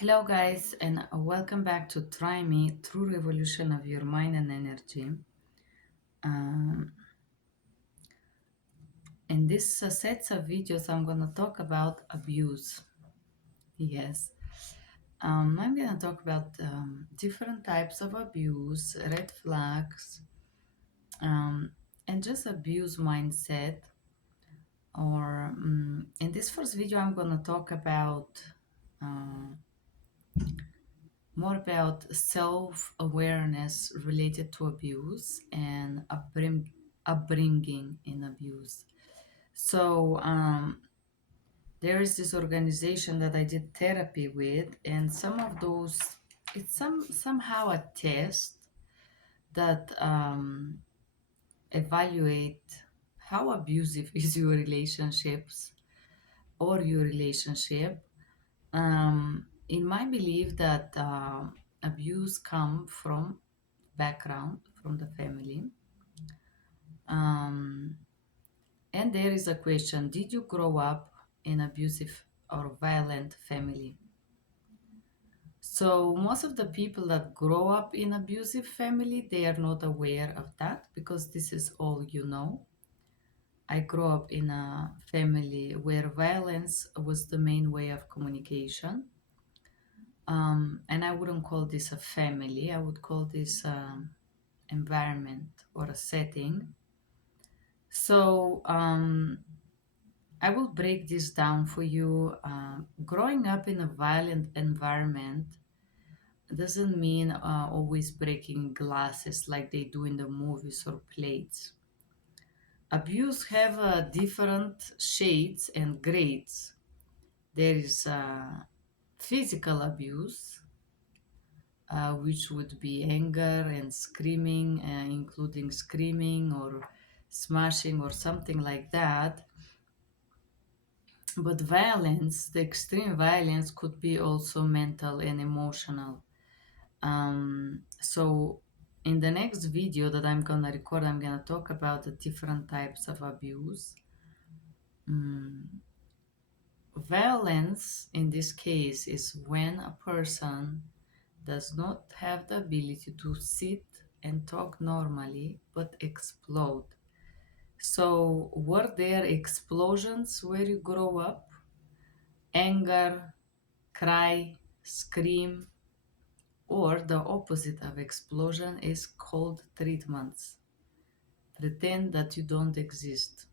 Hello, guys, and welcome back to Try Me True Revolution of Your Mind and Energy. Um, in this sets of videos, I'm going to talk about abuse. Yes, I'm going to talk about different types of abuse, red flags, um, and just abuse mindset. Or in this first video, I'm going to talk about. Uh, more about self-awareness related to abuse and upbringing in abuse. So there is this organization that I did therapy with, and some of those, it's somehow a test that evaluate how abusive is your relationships or your relationship. In my belief that abuse come from background, from the family. Um, and there is a question: did you grow up in abusive or violent family? So most of the people that grow up in abusive family, they are not aware of that because this is all you know. I grew up in a family where violence was the main way of communication. And I wouldn't call this a family, I would call this environment or a setting. So I will break this down for you. Growing up in a violent environment doesn't mean always breaking glasses like they do in the movies or plays. Abuse have different shades and grades. There is physical abuse, which would be anger and screaming, including screaming or smashing or something like that. But violence, the extreme violence, could be also mental and emotional. So, in the next video that I'm gonna record, I'm gonna talk about the different types of abuse. Mm, Violence, in this case, is when a person does not have the ability to sit and talk normally but explode. So, were there explosions where you grow up? Anger, cry, scream, or the opposite of explosion is cold treatments. Pretend that you don't exist.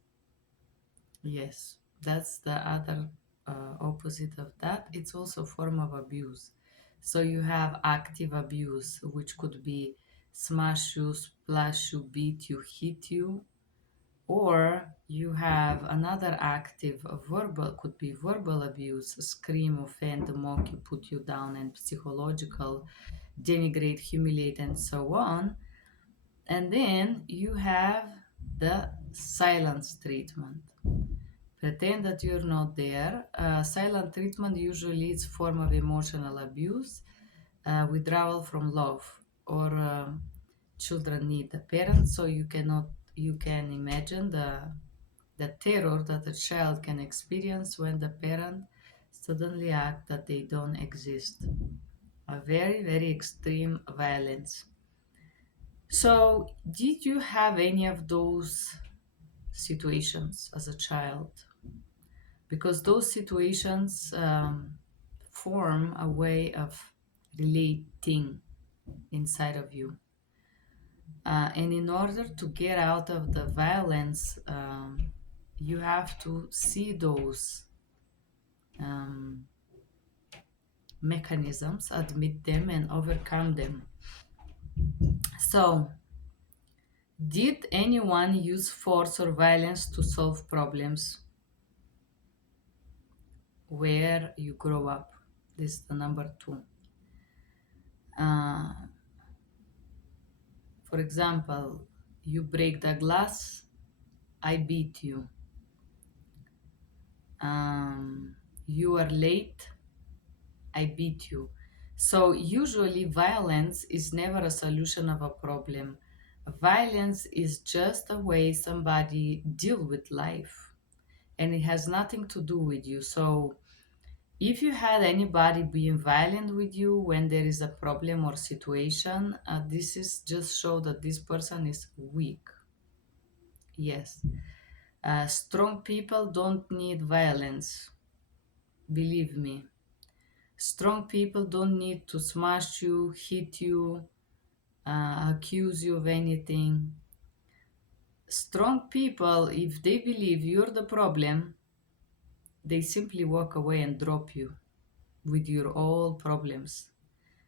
Yes, that's the other opposite of that. It's also a form of abuse. So you have active abuse, which could be smash you, splash you, beat you, hit you, or you have another active verbal, could be verbal abuse, scream, offend, mock you, put you down, and psychological, denigrate, humiliate, and so on. And then you have the silence treatment. Pretend that you're not there. Silent treatment usually is form of emotional abuse, withdrawal from love, or children need a parent, so you can imagine the terror that a child can experience when the parent suddenly act that they don't exist. A very, very extreme violence. So, did you have any of those situations as a child? Because those situations form a way of relating inside of you. And in order to get out of the violence, you have to see those um, mechanisms, admit them, and overcome them. So, did anyone use force or violence to solve problems where you grow up? This is the number two. Uh, for example, you break the glass, I beat you. You are late, I beat you. So usually violence is never a solution of a problem. Violence is just a way somebody deal with life, and it has nothing to do with you. So If you had anybody being violent with you when there is a problem or situation, this is just show that this person is weak. Yes. Strong people don't need violence. Believe me. Strong people don't need to smash you, hit you, accuse you of anything. Strong people, if they believe you're the problem, they simply walk away and drop you with your all problems.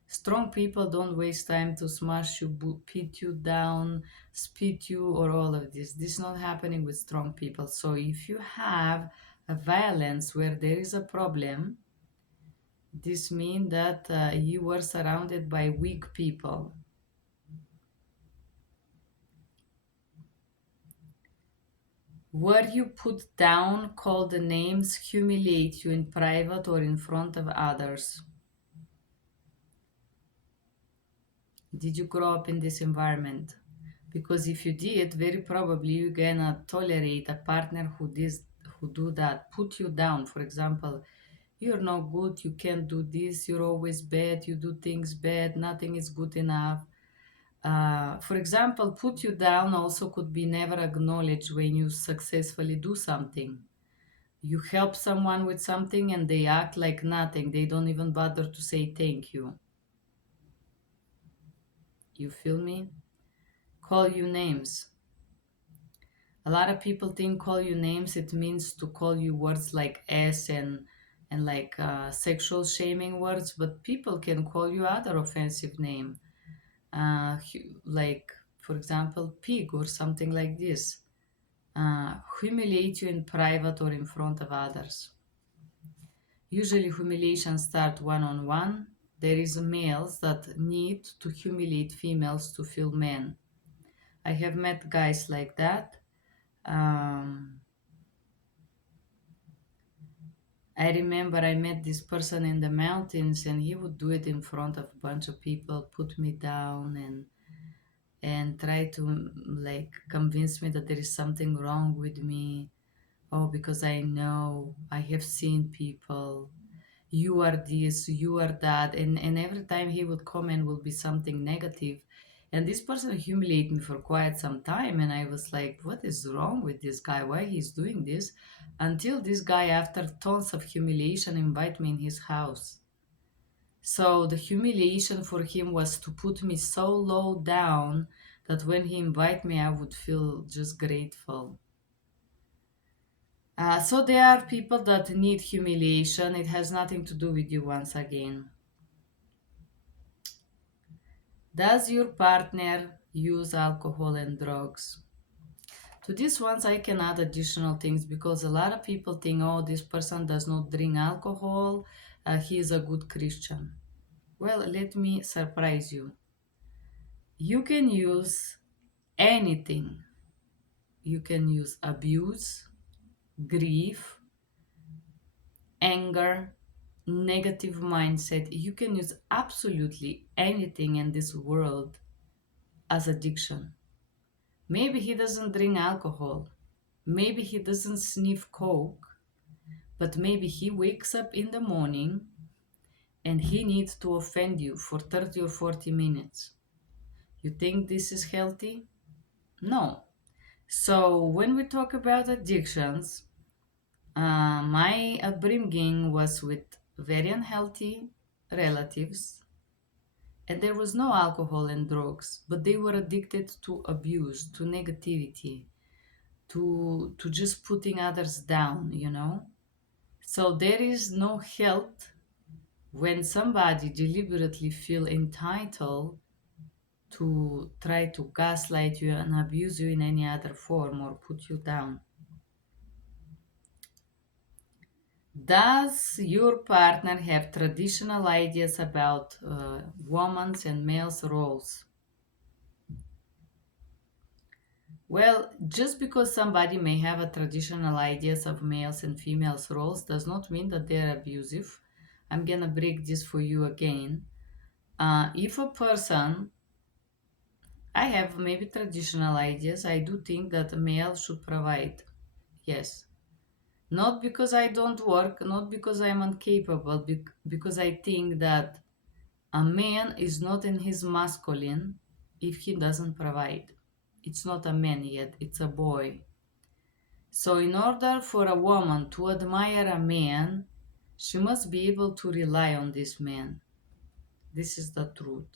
Strong people don't waste time to smash you, beat you down, spit you, or all of this. This is not happening with strong people. So if you have a violence where there is a problem, this means that you were surrounded by weak people. Were you put down, called the names, humiliate you in private or in front of others? Did you grow up in this environment? Because if you did, very probably you're gonna tolerate a partner who do that, put you down. For example, you're no good, you can't do this, you're always bad, you do things bad, nothing is good enough. For example, put you down also could be never acknowledged when you successfully do something. You help someone with something and they act like nothing. They don't even bother to say thank you. You feel me? Call you names. A lot of people think call you names, it means to call you words like S and like sexual shaming words, but people can call you other offensive name, like for example, pig or something like this. Humiliate you in private or in front of others. Usually humiliation start one on one. There is males that need to humiliate females to feel men. I have met guys like that. Um, I remember I met this person in the mountains and he would do it in front of a bunch of people, put me down and try to like convince me that there is something wrong with me. Oh, because I know I have seen people. You are this, you are that, and every time he would comment will be something negative. And this person humiliated me for quite some time, and I was like, what is wrong with this guy? Why he's doing this? Until this guy, after tons of humiliation, invite me in his house. So the humiliation for him was to put me so low down that when he invite me, I would feel just grateful. So there are people that need humiliation. It has nothing to do with you once again. Does your partner use alcohol and drugs? To these ones, I can add additional things because a lot of people think, oh, this person does not drink alcohol, he is a good Christian. Well, let me surprise you. You can use anything. You can use abuse, grief, anger, negative mindset. You can use absolutely anything in this world as addiction. Maybe he doesn't drink alcohol. Maybe he doesn't sniff coke. But maybe he wakes up in the morning and he needs to offend you for 30 or 40 minutes. You think this is healthy? No. So when we talk about addictions, my upbringing was with very unhealthy relatives, and there was no alcohol and drugs, but they were addicted to abuse, to negativity, to just putting others down, you know. So there is no health when somebody deliberately feel entitled to try to gaslight you and abuse you in any other form or put you down. Does your partner have traditional ideas about women's and males' roles? Well, just because somebody may have a traditional ideas of males and females' roles does not mean that they're abusive. I'm gonna break this for you again. If a person, I have maybe traditional ideas, I do think that a male should provide. Yes, Not because I don't work, not because I'm incapable, because I think that a man is not in his masculine if he doesn't provide. It's not a man yet, it's a boy. So, in order for a woman to admire a man, she must be able to rely on this man. This is the truth.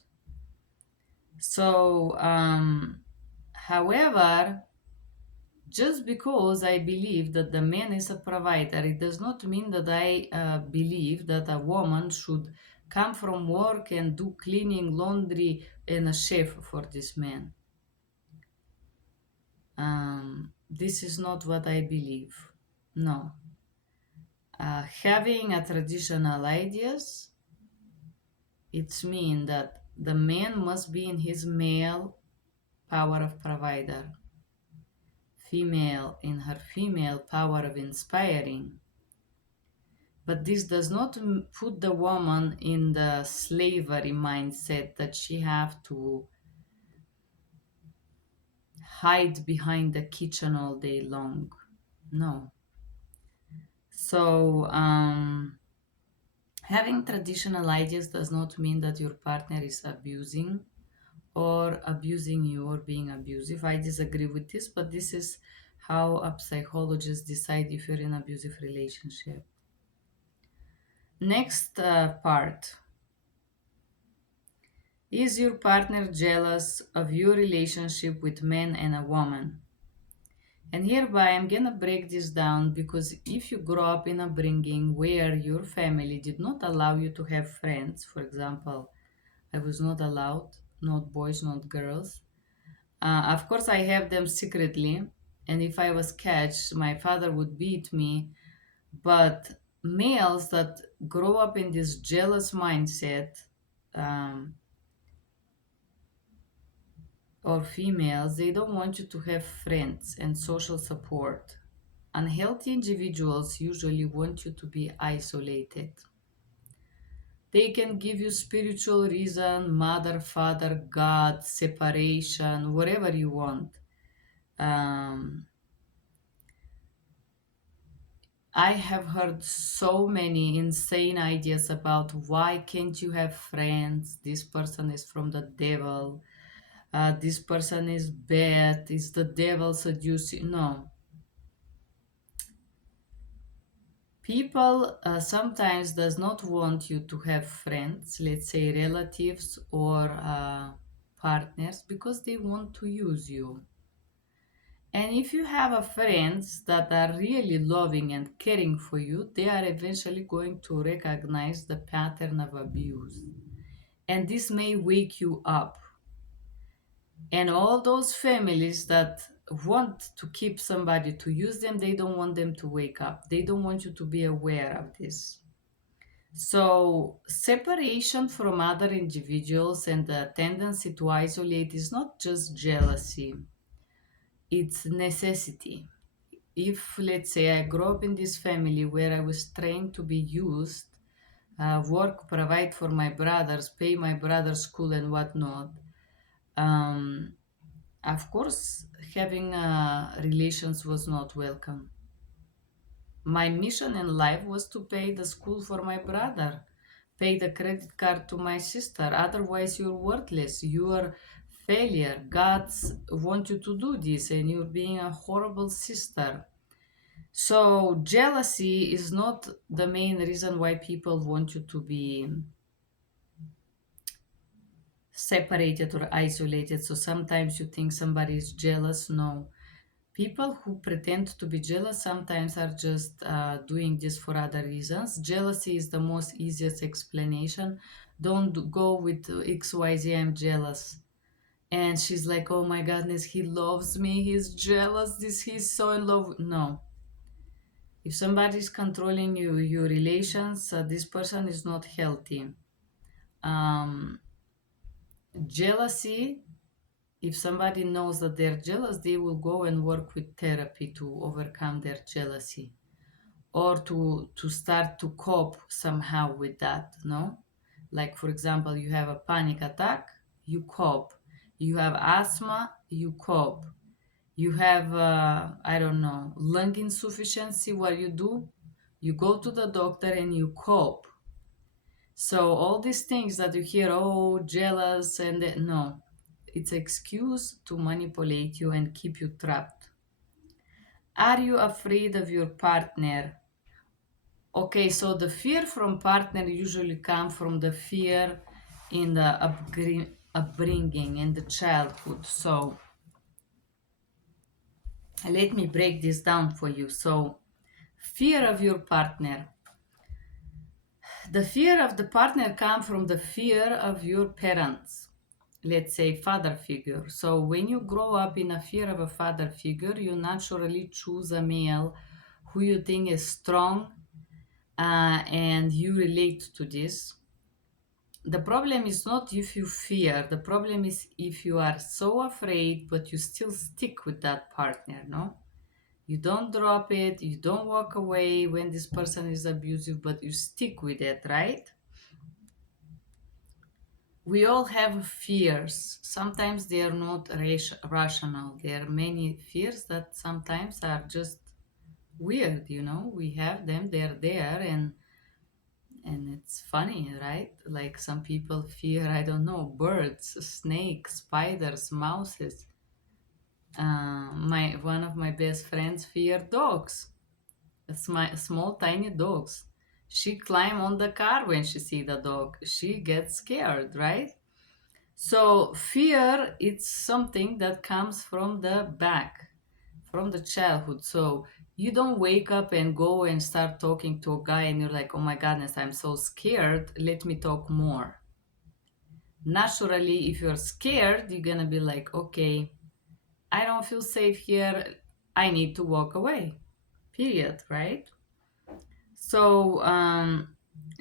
So, however, just because I believe that the man is a provider, it does not mean that I believe that a woman should come from work and do cleaning, laundry, and a chef for this man. This is not what I believe. No. Having a traditional ideas, it's mean that the man must be in his male power of provider, female in her female power of inspiring. But this does not put the woman in the slavery mindset that she have to hide behind the kitchen all day long. No. So, having traditional ideas does not mean that your partner is abusing or abusing you or being abusive. I disagree with this, but this is how a psychologist decide if you're in an abusive relationship. Next part. Is your partner jealous of your relationship with man and a woman? And hereby I'm gonna break this down because if you grow up in a upbringing where your family did not allow you to have friends, for example, I was not allowed, not boys, not girls. Of course, I have them secretly, and if I was catched, my father would beat me. But males that grow up in this jealous mindset, um, or females, they don't want you to have friends and social support. Unhealthy individuals usually want you to be isolated. They can give you spiritual reason, mother, father, God, separation, whatever you want. Um, I have heard so many insane ideas about why can't you have friends? This person is from the devil. This person is bad. It's the devil seducing. No, people sometimes does not want you to have friends, let's say relatives or partners, because they want to use you. And if you have a friends that are really loving and caring for you, they are eventually going to recognize the pattern of abuse. And this may wake you up. And all those families that want to keep somebody to use them, they don't want them to wake up. They don't want you to be aware of this. So, separation from other individuals and the tendency to isolate is not just jealousy, it's necessity. If, let's say, I grew up in this family where I was trained to be used, work, provide for my brothers, pay my brother's school, and whatnot, um, of course, having relations was not welcome. My mission in life was to pay the school for my brother, pay the credit card to my sister. Otherwise, you're worthless. You're failure. God's want you to do this, and you're being a horrible sister. So jealousy is not the main reason why people want you to be separated or isolated. So sometimes you think somebody is jealous. No, people who pretend to be jealous sometimes are just doing this for other reasons. Jealousy is the most easiest explanation. Don't go with XYZ, I'm jealous. And she's like, oh my goodness, he loves me, he's jealous, he's so in love. No. If somebody is controlling you, your relations, this person is not healthy. Um, Jealousy, if somebody knows that they're jealous, they will go and work with therapy to overcome their jealousy or to start to cope somehow with that, no? Like, for example, you have a panic attack, you cope. You have asthma, you cope. You have, I don't know, lung insufficiency. What you do? You go to the doctor and you cope. So all these things that you hear, oh, jealous, no, it's excuse to manipulate you and keep you trapped. Are you afraid of your partner? Okay, so the fear from partner usually come from the fear in the upbringing in the childhood. So let me break this down for you. So fear of your partner. The fear of the partner comes from the fear of your parents, let's say father figure. So when you grow up in a fear of a father figure, you naturally choose a male who you think is strong, and you relate to this. The problem is not if you fear, the problem is if you are so afraid but you still stick with that partner, no? You don't drop it, you don't walk away when this person is abusive, but you stick with it, right? We all have fears. Sometimes they are not rational. There are many fears that sometimes are just weird, you know. We have them, they're there, and it's funny, right? Like some people fear, I don't know, birds, snakes, spiders, mouses. My one of my best friends fear dogs. It's my small tiny dogs. She climb on the car when she see the dog. She gets scared, right? So fear it's something that comes from the back, from the childhood. So you don't wake up and go and start talking to a guy and you're like, oh my goodness, I'm so scared. Let me talk more. Naturally, if you're scared, you're gonna be like, okay, I don't feel safe here. I need to walk away. Period, right? So,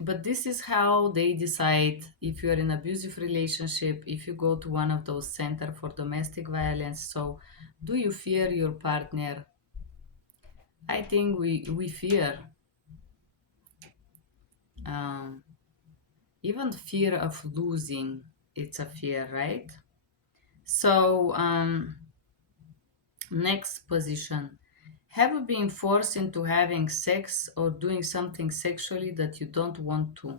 but this is how they decide if you're in abusive relationship, if you go to one of those center for domestic violence. So, do you fear your partner? I think we fear, um, even fear of losing. It's a fear, right? So, next position. Have you been forced into having sex or doing something sexually that you don't want to?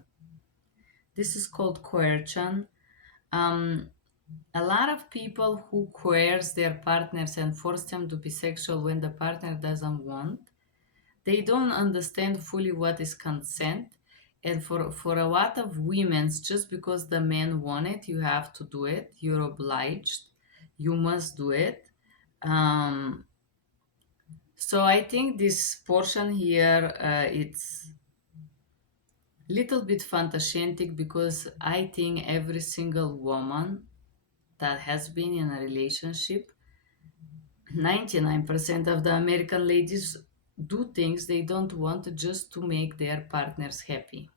This is called coercion. Um, a lot of people who coerce their partners and force them to be sexual when the partner doesn't want, they don't understand fully what is consent. And for a lot of women, just because the men want it, you have to do it. You're obliged. You must do it. Um, so I think this portion here, it's little bit fantascientic because I think every single woman that has been in a relationship, 99% of the American ladies do things they don't want just to make their partners happy.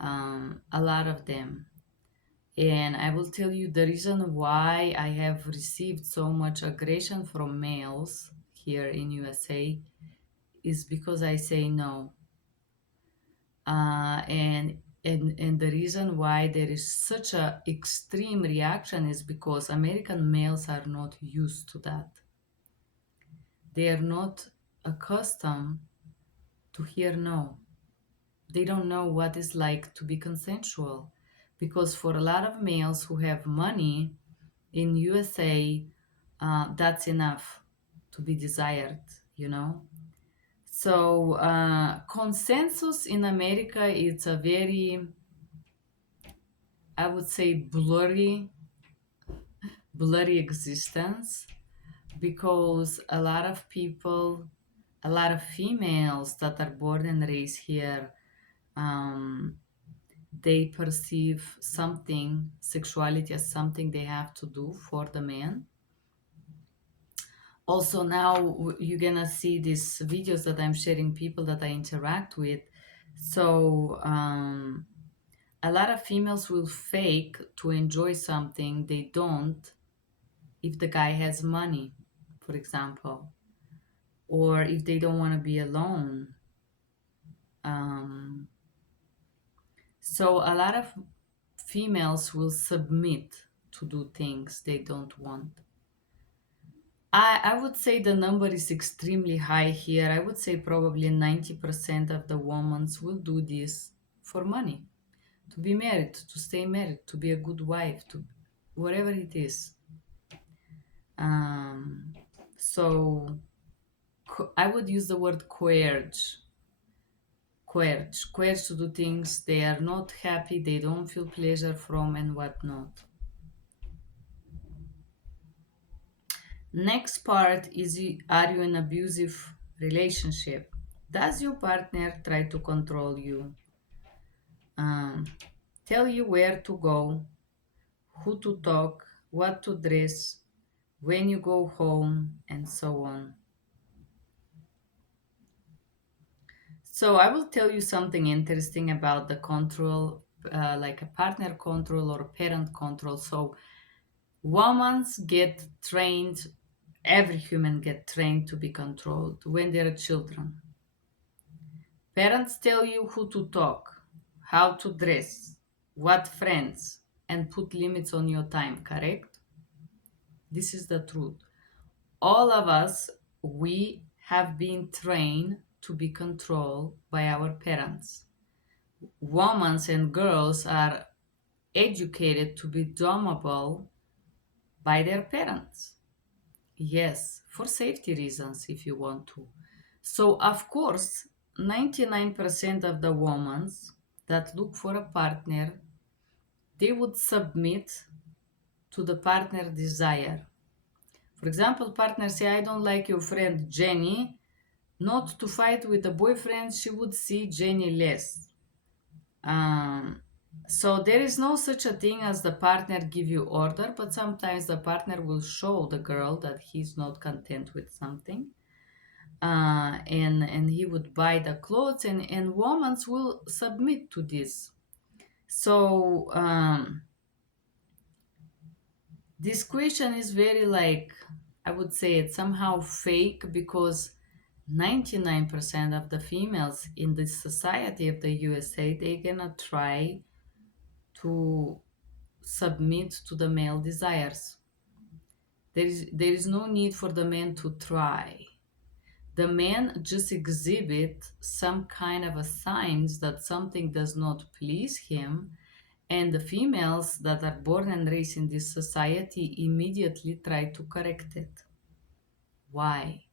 A lot of them. And I will tell you the reason why I have received so much aggression from males here in USA is because I say no. And the reason why there is such a extreme reaction is because American males are not used to that. They are not accustomed to hear no. They don't know what it's like to be consensual. Because for a lot of males who have money in USA, that's enough to be desired, you know? So consensus in America, it's a very, I would say, blurry existence because a lot of people, a lot of females that are born and raised here, um, they perceive something, sexuality as something they have to do for the man. Also, now you're gonna see these videos that I'm sharing, people that I interact with. So, a lot of females will fake to enjoy something they don't if the guy has money, for example, or if they don't want to be alone. Um, so a lot of females will submit to do things they don't want. I would say the number is extremely high here. I would say probably 90% of the women will do this for money, to be married, to stay married, to be a good wife, to whatever it is. Um, so I would use the word coerce to do things they are not happy, they don't feel pleasure from, and whatnot. Next part is, are you in abusive relationship? Does your partner try to control you, um, tell you where to go, who to talk, what to dress, when you go home, and so on? So I will tell you something interesting about the control, like a partner control or parent control. So women get trained, every human get trained to be controlled when they're children. Parents tell you who to talk, how to dress, what friends, and put limits on your time, correct? This is the truth. All of us, we have been trained to be controlled by our parents. Women and girls are educated to be dominable by their parents. Yes, for safety reasons, if you want to. So, of course, 99% of the women that look for a partner, they would submit to the partner desire. For example, partner say, I don't like your friend Jenny. Not to fight with the boyfriend, she would see Jenny less. Um, so there is no such a thing as the partner give you order, but sometimes the partner will show the girl that he's not content with something, and he would buy the clothes, and women will submit to this. So this question is very like, I would say it's somehow fake, because 99% of the females in the society of the USA, they're gonna try to submit to the male desires. There is no need for the man to try. The man just exhibit some kind of a signs that something does not please him, and the females that are born and raised in this society immediately try to correct it. Why?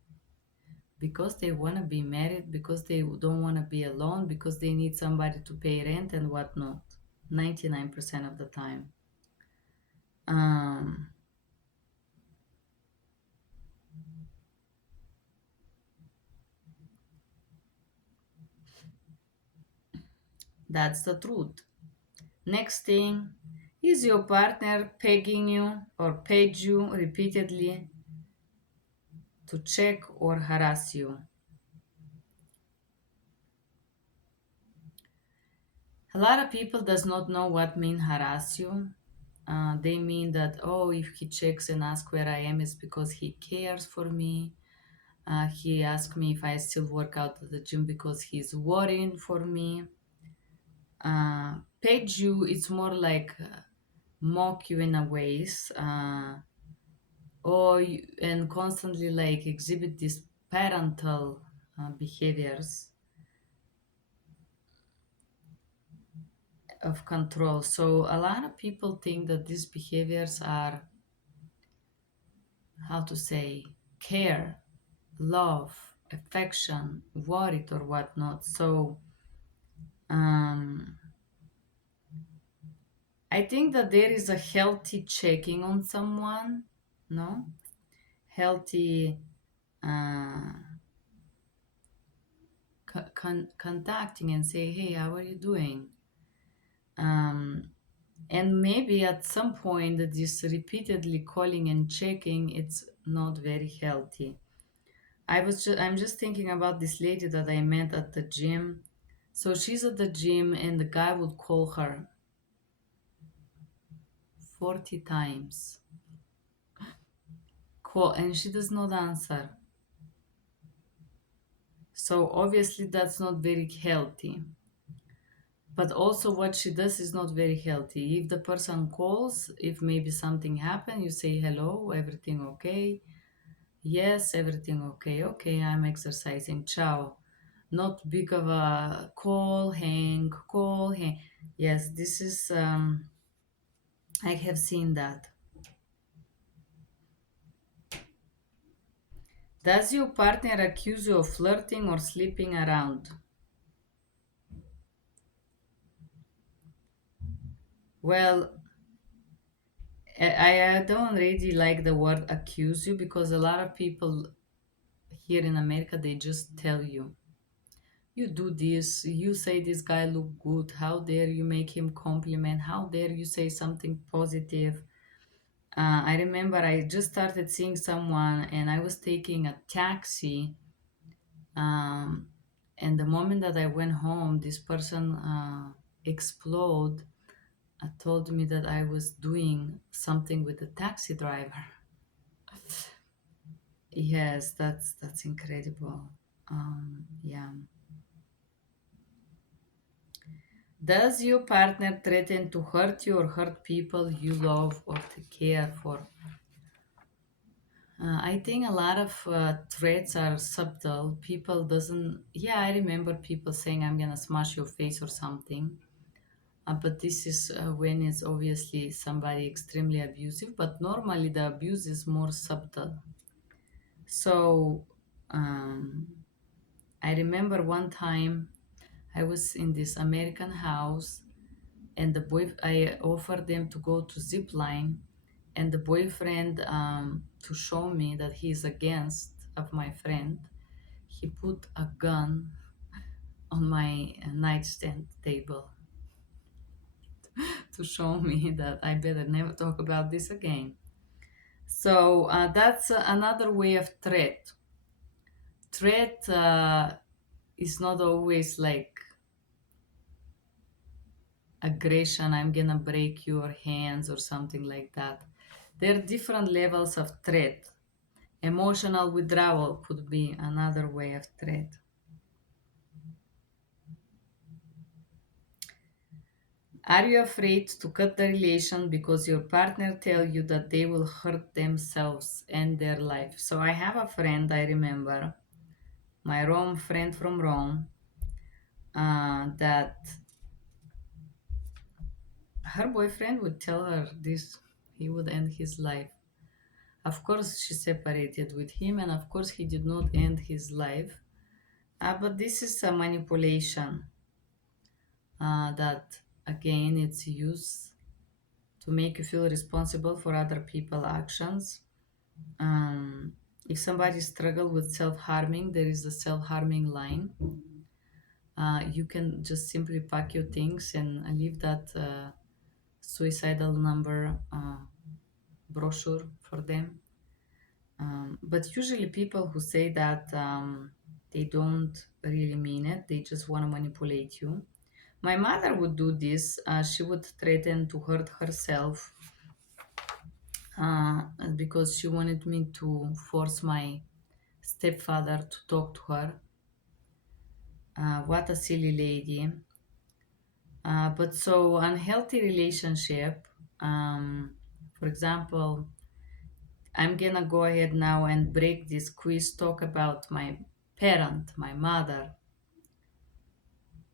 Because they want to be married, because they don't want to be alone, because they need somebody to pay rent and whatnot. 99% of the time. Um, that's the truth. Next thing, is your partner pegging you or paid you repeatedly to check or harass you? A lot of people does not know what mean harass you. They mean that, oh, if he checks and asks where I am, it's because he cares for me. He asked me if I still work out at the gym because he's worrying for me. Page you, it's more like mock you in a ways, and constantly like exhibit these parental behaviors of control. So a lot of people think that these behaviors are, how to say, care, love, affection, worried, or whatnot. So um, I think that there is a healthy checking on someone, no? Healthy uh, contacting and say, hey, how are you doing? Um, and maybe at some point this repeatedly calling and checking, it's not very healthy. I'm just thinking about this lady that I met at the gym. So she's at the gym and the guy would call her 40 times. Call and she does not answer. So obviously that's not very healthy. But also what she does is not very healthy. If the person calls, if maybe something happened, you say hello, everything okay. Yes, everything okay. Okay, I'm exercising. Ciao. Not big of a call, hang, call, hang. Yes, this is, I have seen that. Does your partner accuse you of flirting or sleeping around? Well, I don't really like the word accuse you because a lot of people here in America, they just tell you, you do this, you say this guy look good, how dare you make him compliment, how dare you say something positive. I remember I just started seeing someone and I was taking a taxi. Um, and the moment that I went home, this person explode told me that I was doing something with the taxi driver. Yes, that's incredible. Yeah. Does your partner threaten to hurt you or hurt people you love or to care for? I think a lot of threats are subtle. People doesn't. Yeah, I remember people saying, "I'm gonna smash your face" or something. But this is when it's obviously somebody extremely abusive. But normally the abuse is more subtle. So um, I remember one time I was in this American house, and the boy I offered them to go to zip line, and the boyfriend, to show me that he's against of my friend, he put a gun on my nightstand table to show me that I better never talk about this again. So that's another way of threat. Threat is not always like aggression, I'm gonna break your hands or something like that. There are different levels of threat. Emotional withdrawal could be another way of threat. Are you afraid to cut the relation because your partner tell you that they will hurt themselves and their life? So I have a friend, I remember, my Rome friend from Rome, that her boyfriend would tell her this, he would end his life. Of course, she separated with him, and of course, he did not end his life. But this is a manipulation that, again, it's used to make you feel responsible for other people's actions. Um, if somebody struggle with self-harming, there is a self-harming line. You can just simply pack your things and leave that suicidal number brochure for them. But usually, people who say that, they don't really mean it, they just want to manipulate you. My mother would do this. She would threaten to hurt herself because she wanted me to force my stepfather to talk to her. What a silly lady. But so, unhealthy relationship, for example, I'm gonna go ahead now and break this quiz, talk about my parent, my mother.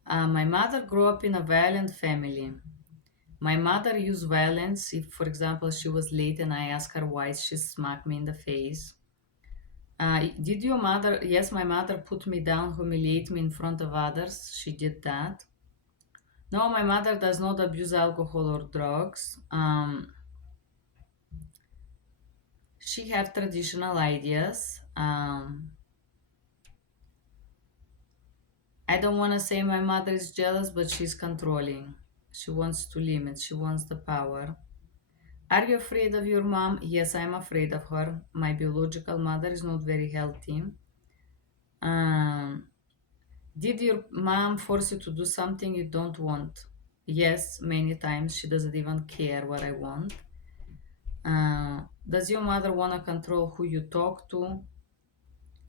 My mother grew up in a violent family. My mother used violence. If, for example, she was late and I asked her why, she smacked me in the face. Did your mother? Yes, my mother put me down, humiliate me in front of others. She did that. No, my mother does not abuse alcohol or drugs. She have traditional ideas. I don't want to say my mother is jealous, but she's controlling. She wants to limit. She wants the power. Are you afraid of your mom? Yes, I'm afraid of her. My biological mother is not very healthy. Um, did your mom force you to do something you don't want? Yes, many times. She doesn't even care what I want. Does your mother want to control who you talk to?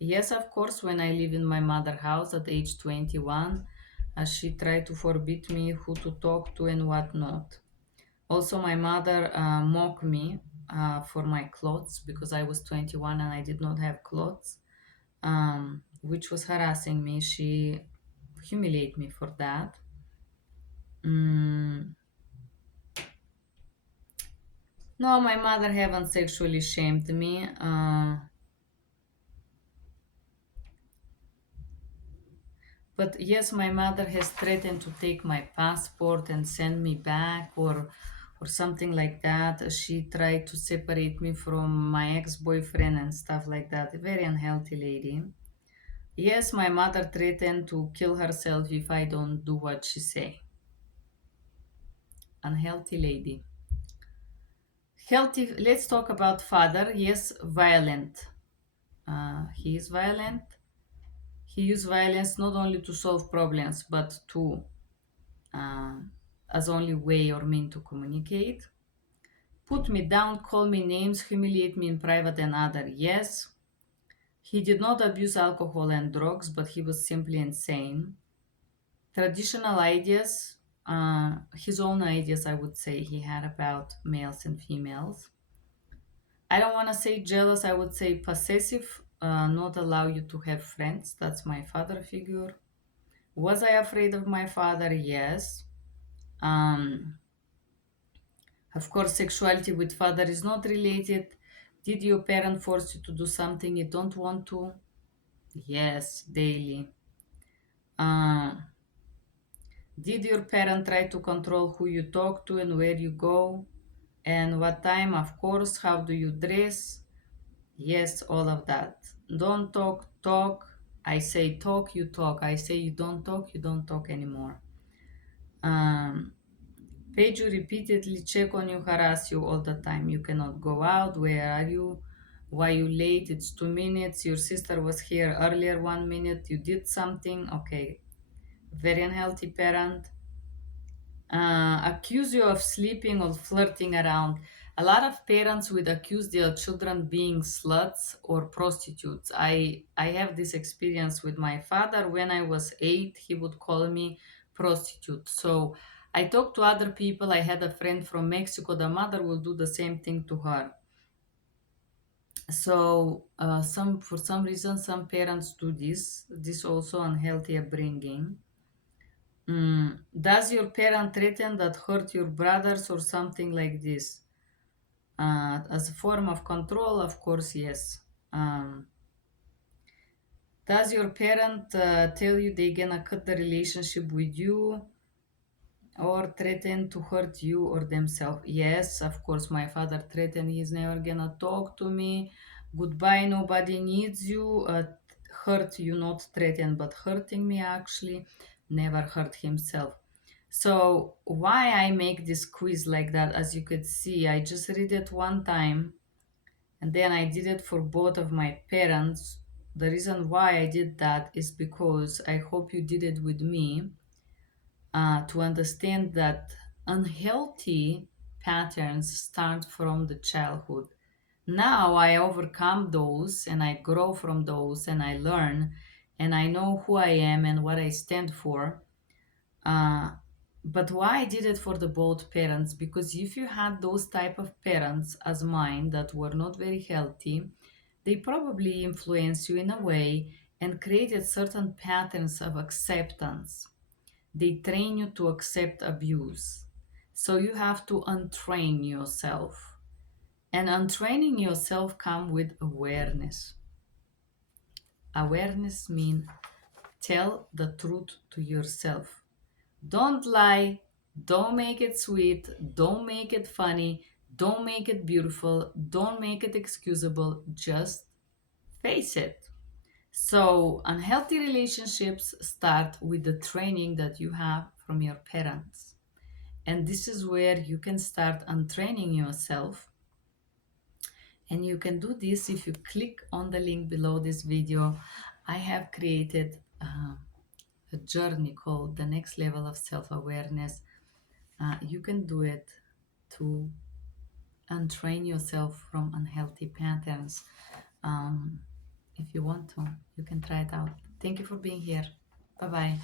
Yes, of course. When I live in my mother house at age 21, she tried to forbid me who to talk to and what not. Also, my mother mocked me for my clothes because I was 21 and I did not have clothes, which was harassing me. She humiliated me for that. Mm, no, my mother haven't sexually shamed me. But yes, my mother has threatened to take my passport and send me back or something like that. She tried to separate me from my ex-boyfriend and stuff like that. A very unhealthy lady. Yes, my mother threatened to kill herself if I don't do what she say. Unhealthy lady. Healthy. Let's talk about father. Yes, violent. He is violent. He used violence not only to solve problems but to uh, as only way or mean to communicate. Put me down, call me names, humiliate me in private and other. Yes, he did not abuse alcohol and drugs, but he was simply insane. Traditional ideas, his own ideas, I would say, he had about males and females. I don't want to say jealous, I would say possessive, not allow you to have friends. That's my father figure. Was I afraid of my father? Yes. Um, Of course, sexuality with father is not related. Did your parent force you to do something you don't want to? Yes, daily. Uh, did your parent try to control who you talk to and where you go? And what time? Of course. How do you dress? Yes, all of that. Don't talk, talk. I say talk, you talk. I say you don't talk anymore. Um, Page you repeatedly, check on you, harass you all the time. You cannot go out. Where are you? Why you late? It's 2 minutes. Your sister was here earlier 1 minute. You did something. Okay. Very unhealthy parent. Accuse you of sleeping or flirting around. A lot of parents would accuse their children being sluts or prostitutes. I have this experience with my father. When I was 8, he would call me prostitute. So I talked to other people. I had a friend from Mexico. The mother will do the same thing to her. So some for some reason some parents do this. This also unhealthy upbringing. Does your parent threaten that hurt your brothers or something like this? As a form of control, of course, yes. Does your parent tell you they gonna cut the relationship with you or threaten to hurt you or themselves? Yes, of course, my father threatened he's never gonna talk to me. Goodbye, nobody needs you. Hurt you, not threaten, but hurting me actually. Never hurt himself. So why I make this quiz like that, as you could see, I just read it one time and then I did it for both of my parents. The reason why I did that is because I hope you did it with me, to understand that unhealthy patterns start from the childhood. Now I overcome those and I grow from those and I learn and I know who I am and what I stand for. uh, but why I did it for the both parents? Because if you had those type of parents as mine that were not very healthy, they probably influence you in a way and created certain patterns of acceptance. They train you to accept abuse. So you have to untrain yourself. And untraining yourself come with awareness. Awareness means tell the truth to yourself. Don't lie. Don't make it sweet. Don't make it funny. Don't make it beautiful. Don't make it excusable. Just face it. So, unhealthy relationships start with the training that you have from your parents. And this is where you can start untraining yourself. And you can do this if you click on the link below this video. I have created a journey called The Next Level of Self Awareness. You can do it to untrain yourself from unhealthy patterns. Um, if you want to, you can try it out. Thank you for being here. Bye bye.